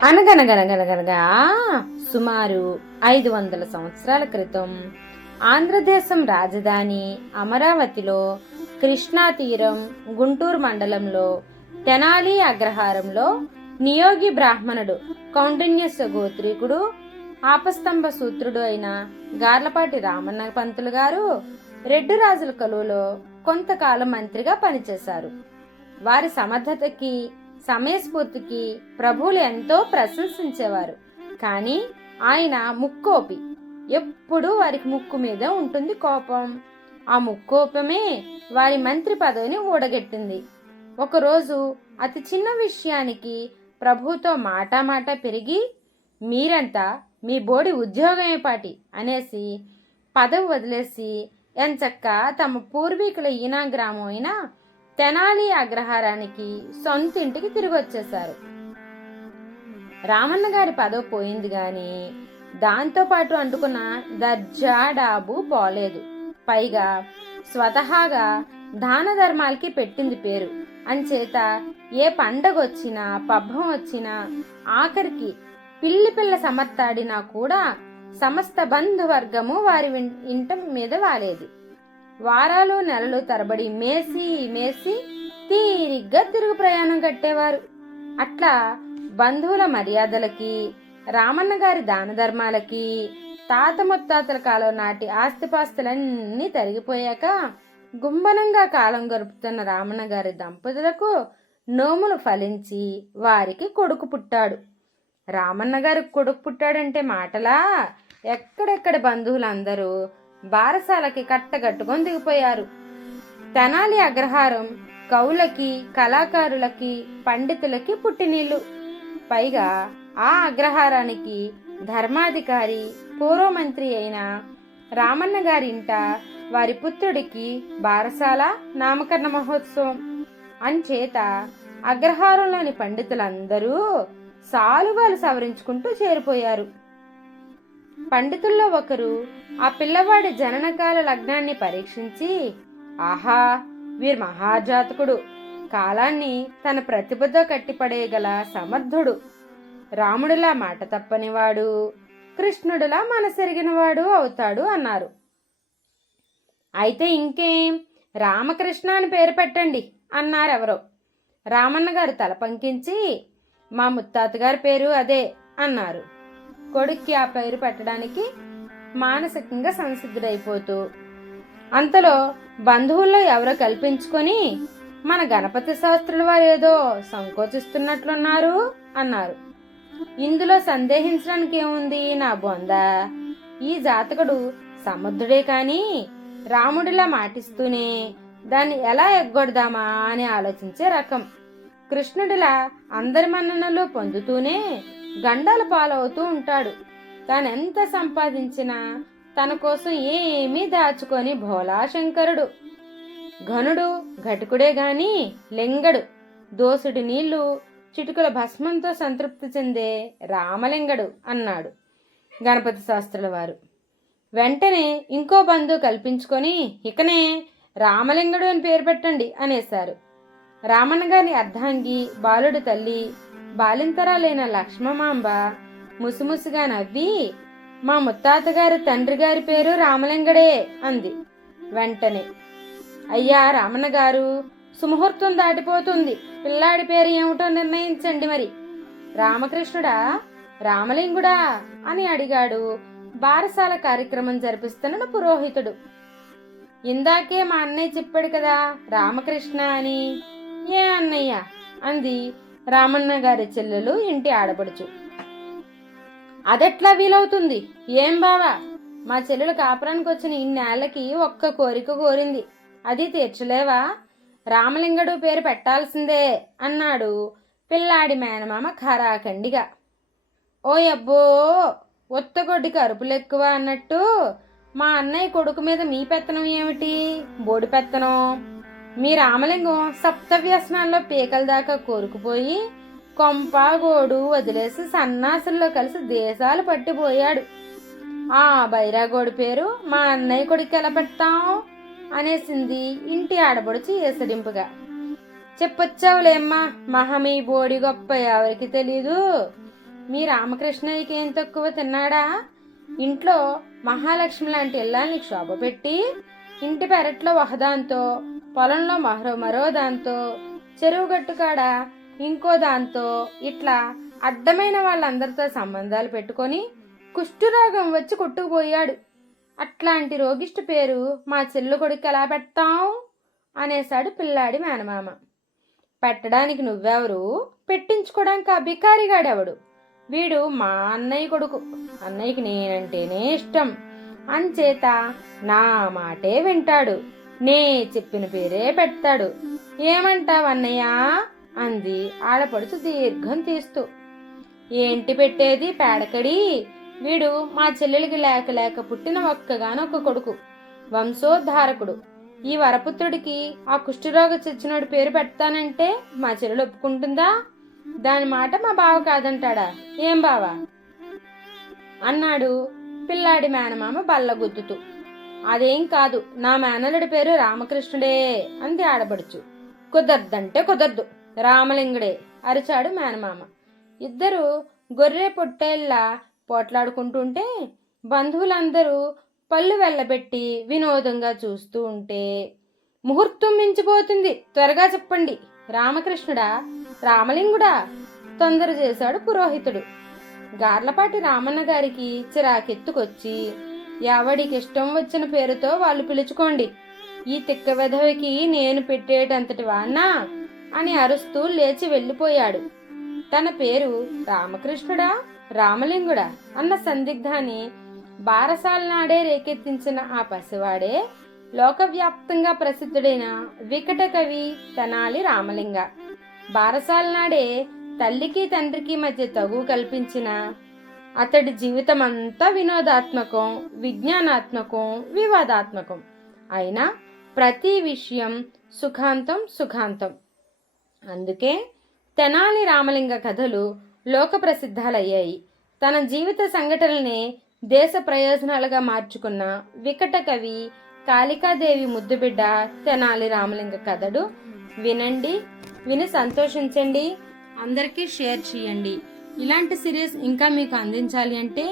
అనగనగనగనగనగా సుమారు 500 సంవత్సరాల క్రితం ఆంధ్రదేశం రాజధాని అమరావతిలో కృష్ణా తీరం గుంటూరు మండలంలో తెనాలి అగ్రహారంలో నియోగి బ్రాహ్మణుడు కౌండిన్యస్య గోత్రీకుడు ఆపస్తంభ సూత్రుడు అయిన గార్లపాటి రామన్న పంతులు గారు రెడ్డి రాజుల కలువలో కొంతకాలం మంత్రిగా పనిచేశారు. వారి సమర్థతకి సమయస్ఫూర్తికి ప్రభువులు ఎంతో ప్రశంసించేవారు. కానీ ఆయన ముక్కోపి. ఎప్పుడూ వారికి ముక్కు మీద ఉంటుంది కోపం. ఆ ముక్కోపమే వారి మంత్రి పదవిని ఊడగెట్టింది. ఒకరోజు అతి చిన్న విషయానికి ప్రభువుతో మాట పెరిగి, మీరంతా మీ బోడి ఉద్యోగమే పాటి అనేసి పదవి వదిలేసి ఎంచక్క తమ పూర్వీకుల ఈనా గ్రామం అయిన తెనాలి అగ్రహారానికి సొంతింటికి తిరిగి వచ్చేశారు. రామన్న గారి పదవి పోయింది గాని దాంతోపాటు అంటుకున్న దర్జా డాబు పోలేదు. పైగా స్వతహాగా దాన ధర్మాలకి పెట్టింది పేరు. అంచేత ఏ పండగ వచ్చినా పబ్బం వచ్చినా ఆఖరికి పిల్ల సమర్తాడినా కూడా సమస్త బంధువర్గము వారి ఇంట మీద వాలేది. వారాలు నెలలు తరబడి మేసి తీరిగ్గా తిరుగు ప్రయాణం కట్టేవారు. అట్లా బంధువుల మర్యాదలకి రామన్న గారి దాన ధర్మాలకి తాత ముత్తాతల కాలం నాటి ఆస్తిపాస్తులన్నీ తరిగిపోయాక గుంబనంగా కాలం గడుపుతున్న రామన్న గారి దంపతులకు నోములు ఫలించి వారికి కొడుకు పుట్టాడు. రామన్న గారికి కొడుకు పుట్టాడంటే మాటలా? ఎక్కడెక్కడ బంధువులందరూ బారసాలకి కట్టగట్టుకొని దిగిపోయారు. తెనాలి అగ్రహారం కవులకి కళాకారులకి పండితులకి పుట్టినీళ్ళు. పైగా ఆ అగ్రహారానికి ధర్మాధికారి పూర్వమంత్రి అయిన రామన్న గారింట వారి పుత్రుడికి బారసాల నామకరణ మహోత్సవం. అంచేత అగ్రహారంలోని పండితులందరూ సాలువాలు సవరించుకుంటూ చేరిపోయారు. పండితుల్లో ఒకరు ఆ పిల్లవాడి జననకాల లగ్నాన్ని పరీక్షించి, ఆహా, వీరు మహాజాతకుడు, కాలాన్ని తన ప్రతిభతో కట్టిపడేయగల సమర్థుడు, రాముడిలా మాట తప్పనివాడు, కృష్ణుడిలా మనసెరిగినవాడు అవుతాడు అన్నారు. అయితే ఇంకేం, రామకృష్ణ అని పేరు పెట్టండి అన్నారెవరో. రామన్న గారు తల పంకించి, మా ముత్తాతగారి పేరు అదే అన్నారు. కొడుక్కి ఆ పేరు పెట్టడానికి మానసికంగా సంసిద్ధుడైపోతూ అంతలో బంధువుల్లో ఎవరో కల్పించుకొని, మన గణపతి శాస్త్రుల వారు ఏదో సంకోచిస్తున్నట్లున్నారు అన్నారు. ఇందులో సందేహించడానికి ఏముంది నా బొంద? ఈ జాతకుడు సమర్థుడే కాని రాముడిలా మాటిస్తూనే దాన్ని ఎలా ఎగ్గొడదామా అని ఆలోచించే రకం. కృష్ణుడిలా అందరి మన్ననలు పొందుతూనే గండాల పాలవుతూ ఉంటాడు. తానెంత సంపాదించినా తన కోసం ఏమీ దాచుకొని భోలాశంకరుడు. ఘనుడు ఘటకుడే గాని లింగడు. దోసుడి నీళ్లు చిటుకుల భస్మంతో సంతృప్తి చెందే రామలింగడు అన్నాడు గణపతి శాస్త్రుల వారు. వెంటనే ఇంకో బంధువు కల్పించుకొని, ఇకనే రామలింగడు అని పేరు పెట్టండి అనేశారు. రామన్న గారి అర్ధాంగి బాలుడి తల్లి బాలింతరాలైన లక్ష్మమాంబ ముసిముసిగా నవ్వి, మా ముత్తాతగారి తండ్రి గారి పేరు రామలింగడే అంది. వెంటనే, అయ్యా రామన్న గారు, సుముహూర్తం దాటిపోతుంది, పిల్లాడి పేరు ఏమిటో నిర్ణయించండి మరి. రామకృష్ణుడా రామలింగుడా అని అడిగాడు బారసాల కార్యక్రమం జరిపిస్తున్న పురోహితుడు. ఇందాకే మా అన్నయ్య చెప్పాడు కదా రామకృష్ణ అని. ఏ అన్నయ్య అంది రామన్న గారి చెల్లెలు ఇంటి ఆడపడుచు. అదెట్లా వీలవుతుంది? ఏం బావా, మా చెల్లెలు కాపురానికి వచ్చిన ఇన్నేళ్లకి ఒక్క కోరిక కోరింది, అది తీర్చలేవా? రామలింగడు పేరు పెట్టాల్సిందే అన్నాడు పిల్లాడి మేనమామ ఖరాఖండిగా. ఓ అబ్బో, ఒత్తగొడ్డికి అరుపులెక్కువ అన్నట్టు మా అన్నయ్య కొడుకు మీద మీ పెత్తనం ఏమిటి? బోడి పెత్తనం. మీ రామలింగం సప్త వ్యసనాల్లో పీకల దాకా కోరుకుపోయి కొంప గోడు వదిలేసి సన్నాసుల్లో కలిసి దేశాలు పట్టిపోయాడు. ఆ బైరాగోడి పేరు మా అన్నయ్య కొడుకు ఎలా పెడతాం అనేసింది ఇంటి ఆడబడుచు ఏసడింపుగా. చెప్పొచ్చావులేమ్మా, మహమీ బోడి గొప్ప ఎవరికి తెలీదు. మీ రామకృష్ణయ్యకి ఏం తక్కువ తిన్నాడా? ఇంట్లో మహాలక్ష్మి లాంటి ఇల్లానికి శోభ పెట్టి, ఇంటి పెరట్లో ఒకదాంతో, పొలంలో మరో దాంతో, చెరువు గట్టుకాడ ఇంకో దాంతో, ఇట్లా అడ్డమైన వాళ్ళందరితో సంబంధాలు పెట్టుకొని కుష్ఠరోగం వచ్చి కొట్టుకుపోయాడు. అట్లాంటి రోగిష్టి పేరు మా చెల్లు కొడుకు ఎలా పెడతాం అనేశాడు పిల్లాడి మేనమామ. పెట్టడానికి నువ్వెవరు, పెట్టించుకోవడానికి ఆ బికారిగాడెవడు? వీడు మా అన్నయ్య కొడుకు, అన్నయ్యకి నేనంటేనే ఇష్టం, అంచేత నా మాటే వింటాడు, నే చెప్పిన పేరే పెడతాడు. ఏమంటావన్నయ్యా అంది ఆడపడుచు దీర్ఘం తీస్తూ. ఏంటి పెట్టేది పేడకడి, వీడు మా చెల్లెలికి లేక లేక పుట్టిన ఒక్కగానొక్క కొడుకు, వంశోద్ధారకుడు. ఈ వరపుత్రుడికి ఆ కుష్ఠరోగ చచ్చినోడు పేరు పెడతానంటే మా చెల్లెలు ఒప్పుకుంటుందా? దాని మాట మా బావ కాదంటాడా? ఏం బావా అన్నాడు పిల్లాడి మేనమామ బల్లగుద్దుతూ. అదేం కాదు, నా మేనలుడి పేరు రామకృష్ణుడే అంది ఆడబడుచు. కుదరదంటే కుదరదు, రామలింగుడే అరిచాడు మేనమామ. ఇద్దరు గొర్రె పొట్టేళ్లా పోట్లాడుకుంటుంటే బంధువులందరూ పళ్ళు వెళ్ళబెట్టి వినోదంగా చూస్తూ ఉంటే, ముహూర్తం మించిపోతుంది, త్వరగా చెప్పండి, రామకృష్ణుడా రామలింగుడా తొందర చేశాడు పురోహితుడు. గార్లపాటి రామన్న గారికి చిరాకెత్తుకొచ్చి, ఎవడికి ఇష్టం వచ్చిన పేరుతో వాళ్ళు పిలుచుకోండి, ఈ తిక్క వెధవికి నేను పెట్టేటంతటి వాణ్ణా అని అరుస్తూ లేచి వెళ్ళిపోయాడు. తన పేరు రామకృష్ణుడా రామలింగుడా అన్న సందిగ్ధాన్ని బారసాల నాడే రేకెత్తించిన ఆ పసివాడే లోకవ్యాప్తంగా ప్రసిద్ధుడైన వికట కవి తెనాలి రామలింగ. బారసాల నాడే తల్లికి తండ్రికి మధ్య తగు కల్పించిన అతడి జీవితం అంతా వినోదాత్మకం, విజ్ఞానాత్మకం, వివాదాత్మకం అయినా ప్రతి విషయం సుఖాంతం. అందుకే తెనాలి రామలింగ కథలు లోక ప్రసిద్ధాలయ్యాయి. తన జీవిత సంఘటనల్ని దేశ ప్రయోజనాలుగా మార్చుకున్న వికట కవి కాళికాదేవి ముద్దుబిడ్డ తెనాలి రామలింగ కథడు వినండి, విని సంతోషించండి, అందరికీ షేర్ చేయండి. ఇలాంటి సిరీస్ ఇంకా మీకు అందించాలి అంటే